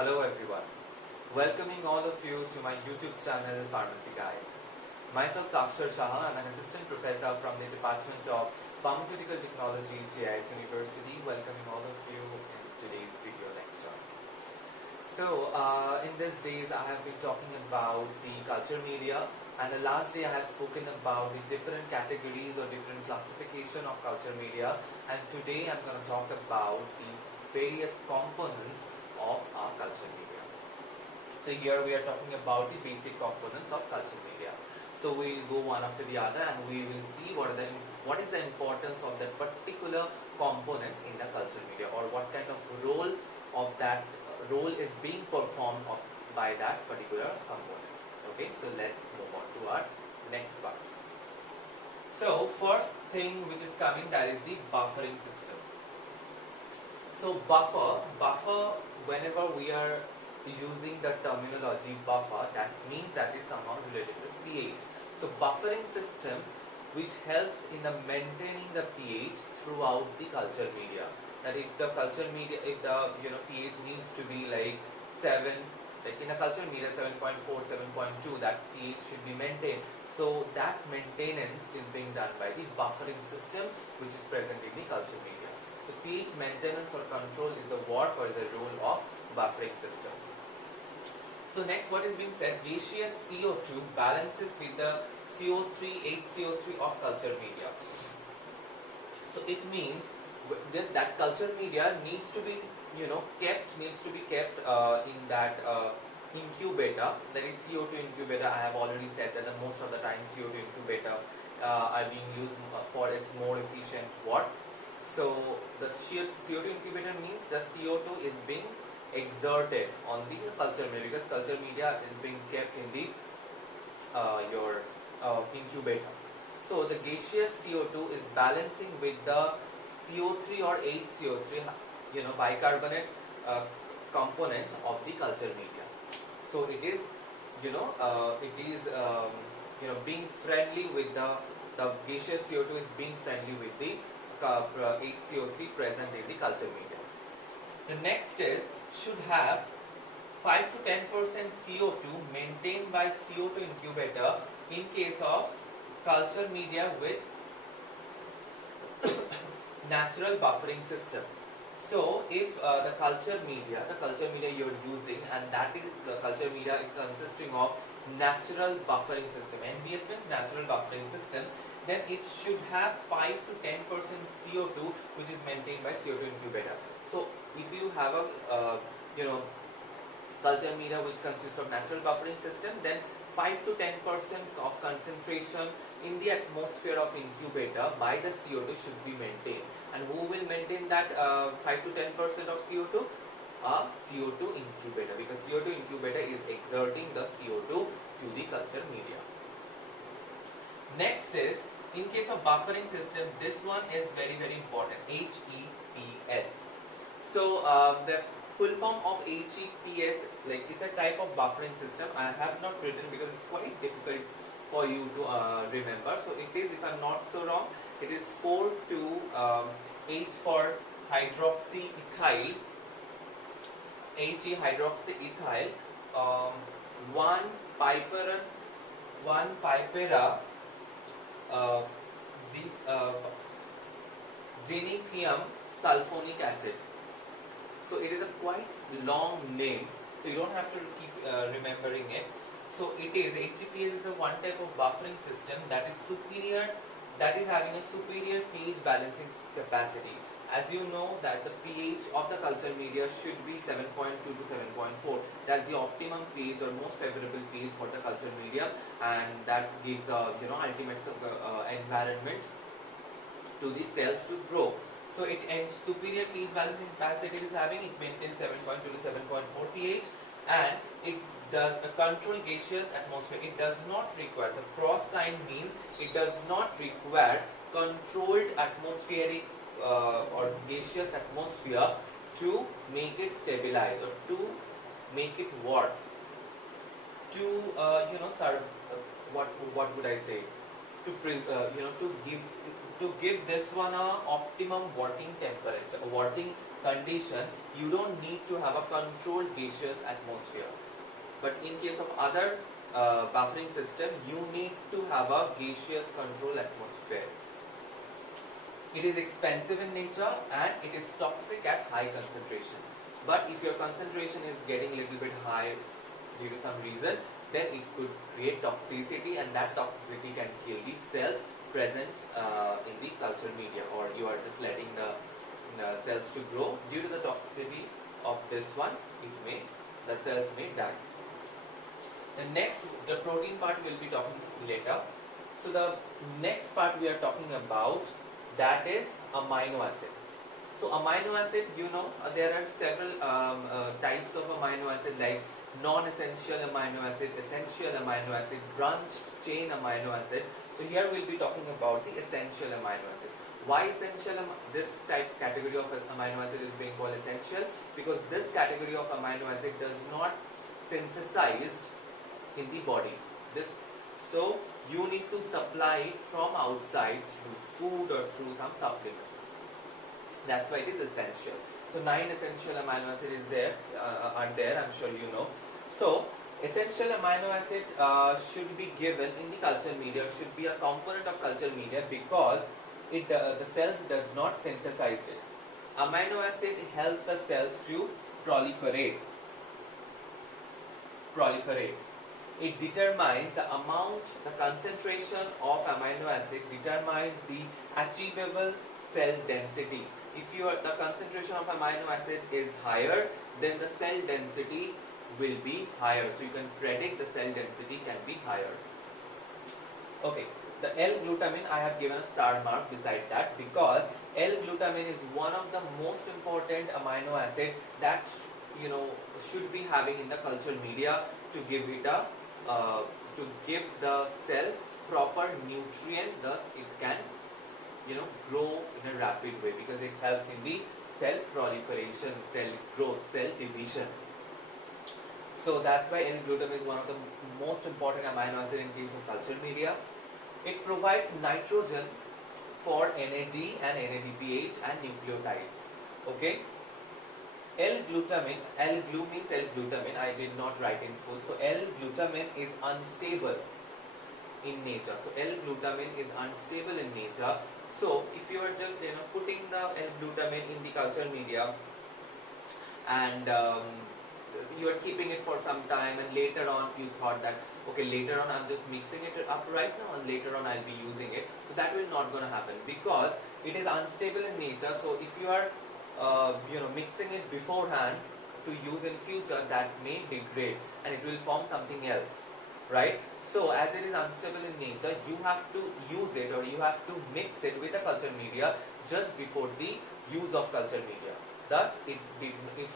Hello everyone. Welcoming all of you to my YouTube channel Pharmacy Guide. Myself Sakshar Shah, I'm an assistant professor from the Department of Pharmaceutical Technology, JIS University, welcoming all of you in today's video lecture. So, in these days I have been talking about the culture media, and the last day I have spoken about the different categories or different classification of culture media, and today I'm going to talk about the various components of our culture media. So here we are talking about the basic components of culture media. So we will go one after the other and we will see what is the importance of that particular component in the culture media, or what kind of role of that role is being performed by that particular component. Okay, so let's move on to our next part. So first thing which is coming, that is the buffering system. So buffer, whenever we are using the terminology buffer, that means that is somehow related to pH. So buffering system which helps in the maintaining the pH throughout the culture media. That if the culture media, if the pH needs to be like 7, like in a culture media 7.4, 7.2, that pH should be maintained. So that maintenance is being done by the buffering system which is present in the culture media. So pH maintenance or control is the work or the role of buffering system. So next, what is being said, gaseous CO2 balances with the CO3, HCO3 of culture media. So it means that culture media needs to be kept in that incubator, that is CO2 incubator. I have already said that most of the time CO2 incubator are being used for its more efficient work. So the CO2 incubator means the CO2 is being exerted on the culture media, because culture media is being kept in the incubator. So the gaseous CO2 is balancing with the CO3 or HCO3, bicarbonate component of the culture media. So it is being friendly with the gaseous CO2 is being friendly with the HCO3 present in the culture media. The next is, should have 5 to 10% CO2 maintained by CO2 incubator in case of culture media with natural buffering system. So if the culture media you're using, and that is the culture media is consisting of natural buffering system, NBS means natural buffering system, then it should have 5 to 10% CO2 which is maintained by CO2 incubator. So if you have a culture media which consists of natural buffering system, then 5 to 10% of concentration in the atmosphere of incubator by the CO2 should be maintained. And who will maintain that 5 to 10% of CO2? A CO2 incubator, because CO2 incubator is exerting the CO2 to the culture media. Next is, in case of buffering system, this one is very important, HEPS. So the full form of HEPS, like it's a type of buffering system. I have not written because it's quite difficult for you to remember. So it is, if I'm not so wrong, it is 4 to H for hydroxyethyl, He hydroxyethyl, 1 pipera xenithium sulfonic acid. So it is a quite long name, so you don't have to keep remembering it. So it is, HEPS is a one type of buffering system that is superior, that is having a superior pH balancing capacity. As you know that the pH of the culture media should be 7.2 to 7.4. That's the optimum pH or most favorable pH for the culture media, and that gives ultimate environment to the cells to grow. So it ends superior pH balancing capacity is having, it maintains 7.2 to 7.4 pH, and it does control gaseous atmosphere. It does not require, the cross sign means it does not require controlled atmospheric or gaseous atmosphere to make it stabilize or to make it work, to what would I say, to give this one a optimum working temperature, working condition, you don't need to have a controlled gaseous atmosphere. But in case of other buffering system, you need to have a gaseous control atmosphere. It is expensive in nature and it is toxic at high concentration. But if your concentration is getting a little bit high due to some reason, then it could create toxicity, and that toxicity can kill the cells present in the culture media, or you are just letting the cells to grow. Due to the toxicity of this one, the cells may die. The protein part we'll be talking later. So the next part we are talking about, that is amino acid. So amino acid, there are several types of amino acid, like non-essential amino acid, essential amino acid, branched chain amino acid. So here we'll be talking about the essential amino acid. Why essential? This category of amino acid is being called essential because this category of amino acid does not synthesized in the body. So you need to supply it from outside through food or through some supplements. That's why it is essential. So 9 essential amino acid are there. I'm sure you know. So essential amino acid should be given in the culture media. Should be a component of culture media because the cells does not synthesize it. Amino acid helps the cells to proliferate. It determines the amount, the concentration of amino acid determines the achievable cell density. If the concentration of amino acid is higher, then the cell density will be higher. So you can predict the cell density can be higher. Okay, the L-glutamine, I have given a star mark beside that because L-glutamine is one of the most important amino acid that should be having in the culture media to give it to give the cell proper nutrient, thus it can grow in a rapid way because it helps in the cell proliferation, cell growth, cell division. So that's why L-glutamine is one of the most important amino acid in case of culture media. It provides nitrogen for NAD and NADPH and nucleotides. Okay. L-glutamine, L-glu means L-glutamine, I did not write in full. So L-glutamine is unstable in nature. So L-glutamine is unstable in nature. So if you are just putting the L-glutamine in the culture media and you are keeping it for some time, and later on you thought that okay, later on I'm just mixing it up right now and later on I'll be using it. So that will not gonna happen because it is unstable in nature. So if you are mixing it beforehand to use in future, that may degrade and it will form something else, right? So as it is unstable in nature, you have to use it or you have to mix it with the culture media just before the use of culture media. Thus it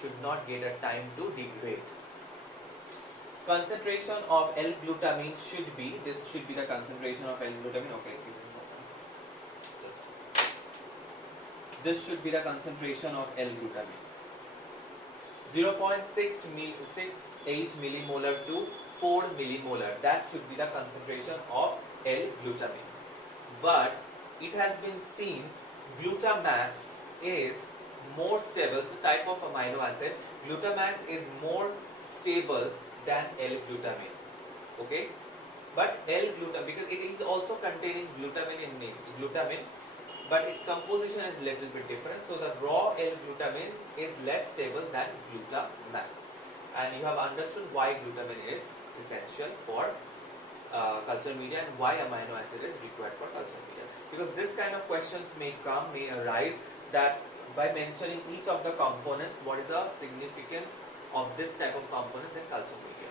should not get a time to degrade. Concentration of L-glutamine should be the concentration of L-glutamine. Okay, this should be the concentration of L-glutamine. 0.668 millimolar to 4 millimolar. That should be the concentration of L-glutamine. But it has been seen Glutamax is more stable. The type of amino acid, Glutamax is more stable than L-glutamine. Okay, but L-glutamine, because it is also containing glutamine in nature, but its composition is little bit different. So the raw L-glutamine is less stable than Glutamax, and you have understood why glutamine is essential for culture media and why amino acid is required for culture media. Because this kind of questions may arise, that by mentioning each of the components, what is the significance of this type of components in culture media.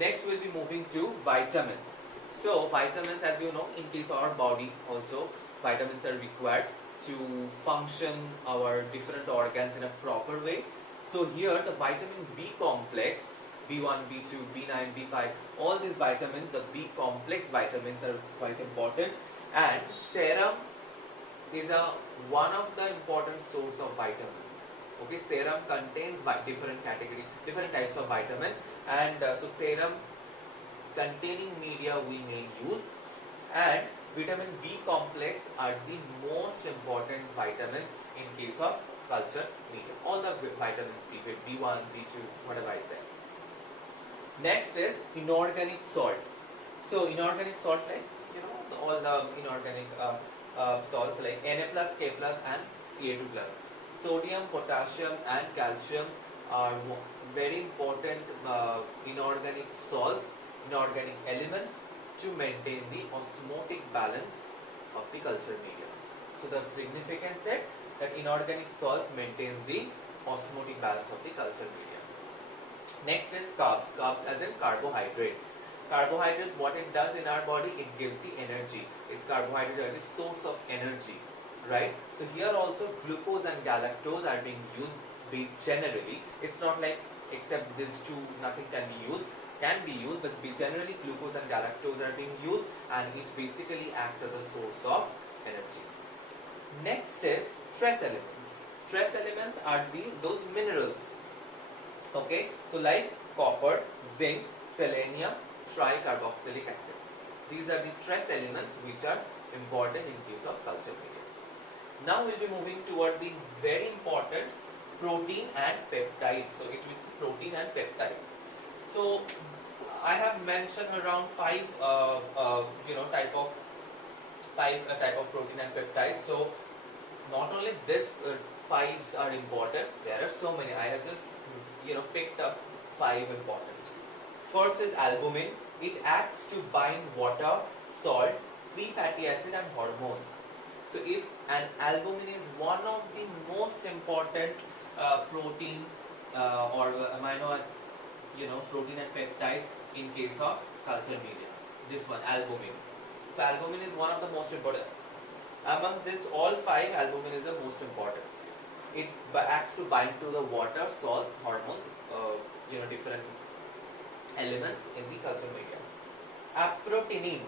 Next we'll be moving to vitamins. So vitamins, as you know, in case of our body also, vitamins are required to function our different organs in a proper way. So here the vitamin B complex, B1, B2, B9, B5, all these vitamins, the B complex vitamins are quite important, and serum is one of the important source of vitamins. Okay, serum contains different types of vitamins, and so serum containing media we may use, and vitamin B complex are the most important vitamins in case of culture media. All the vitamins, B1, B2, whatever I said. Next is inorganic salt. So inorganic salt, like all the inorganic salts like Na plus, K plus, and Ca2 plus. Sodium, potassium, and calcium are very important inorganic salts, inorganic elements to maintain the osmotic balance of the culture media. So the significance is that inorganic salts maintain the osmotic balance of the culture media. Next is carbs. Carbs as in carbohydrates. Carbohydrates, what it does in our body, it gives the energy. It's carbohydrates are the source of energy, right? So here also glucose and galactose are being used generally. It's not like except these two nothing can be used, but generally glucose and galactose are being used, and it basically acts as a source of energy. Next is trace elements. Trace elements are those minerals. Okay, so like copper, zinc, selenium, tricarboxylic acid. These are the trace elements which are important in case of culture media. Now we'll be moving toward the very important protein and peptides. So it is protein and peptides. So I have mentioned around five type of protein and peptides. So not only this fives are important, there are so many. I have just picked up five important. First is albumin. It acts to bind water, salt, free fatty acid, and hormones. So if an albumin is one of the most important protein or amino acid, protein and peptide in case of culture media. This one, albumin. So albumin is one of the most important. Among this all five, albumin is the most important. It acts to bind to the water, salts, hormones, different elements in the culture media. Aproteinin,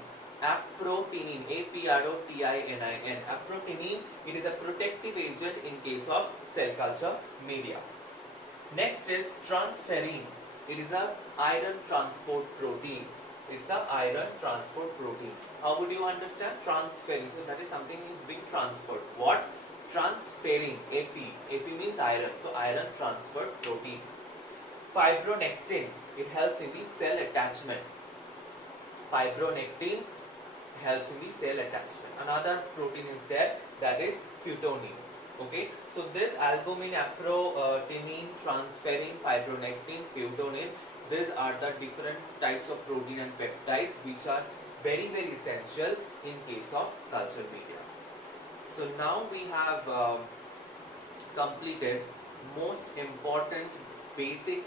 A-P-R-O-T-I-N-I-N. Aproteinin, it is a protective agent in case of cell culture media. Next is transferrin. It is a iron transport protein. It's a iron transport protein. How would you understand transferrin? So that is something is being transferred. What? Transferrin, Fe. Fe means iron. So iron transfer protein. Fibronectin, it helps in the cell attachment. Fibronectin helps in the cell attachment. Another protein is there, that is phytonin. Okay, so this albumin, aproteinin, transferrin, fibronectin, phytonin, these are the different types of protein and peptides which are very essential in case of culture media. So now we have completed most important basic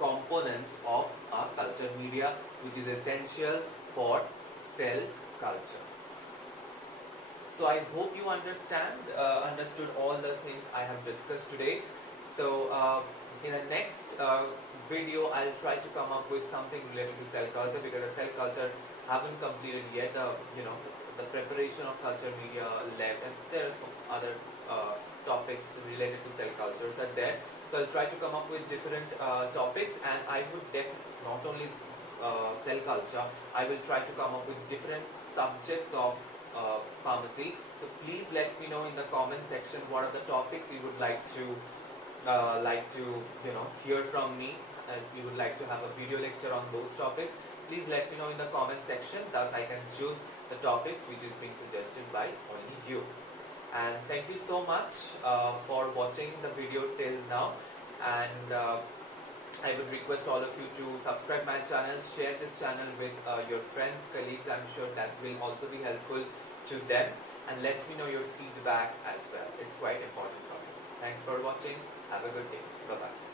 components of our culture media, which is essential for cell culture. So I hope you understood all the things I have discussed today. So in the next video, I'll try to come up with something related to cell culture, because the cell culture haven't completed yet. The preparation of culture media left, and there are some other topics related to cell cultures are there. So I'll try to come up with different topics, and I would definitely not only cell culture, I will try to come up with different subjects of pharmacy. So please let me know in the comment section what are the topics you would like to hear from me, and you would like to have a video lecture on those topics. Please let me know in the comment section, thus I can choose the topics which is being suggested by only you. And thank you so much for watching the video till now, and I would request all of you to subscribe my channel, share this channel with your friends, colleagues. I'm sure that will also be helpful to them, and let me know your feedback as well. It's quite important for me. Thanks for watching. Have a good day. Bye-bye.